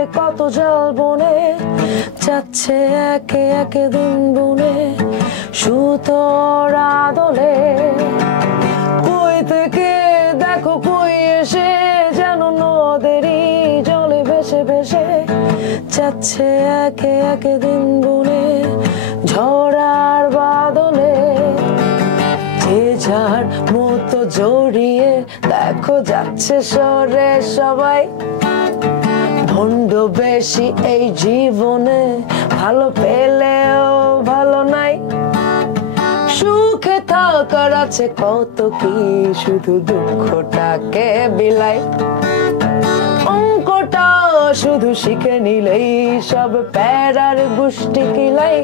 থাকে কত জাল বনে, যাচ্ছে একে একে দিন বনে সুতোর আদলে। কই থেকে দেখো কই এসে যেন নদেরই জলে ভেসে ভেসে যাচ্ছে একে একে দিন বনে ঝড়ার বাদলে। যে যার মতো জড়িয়ে দেখো যাচ্ছে সরে সবাই, ভণ্ড বেশি এই জীবনে ভালো পেলেও ভালো নাই। সুখে থাকার আছে কত কি, শুধু দুঃখটাকে বিলাই। অঙ্কটা শুধু শিখে নিলেই সব প্যারার গুষ্টি কিলাই।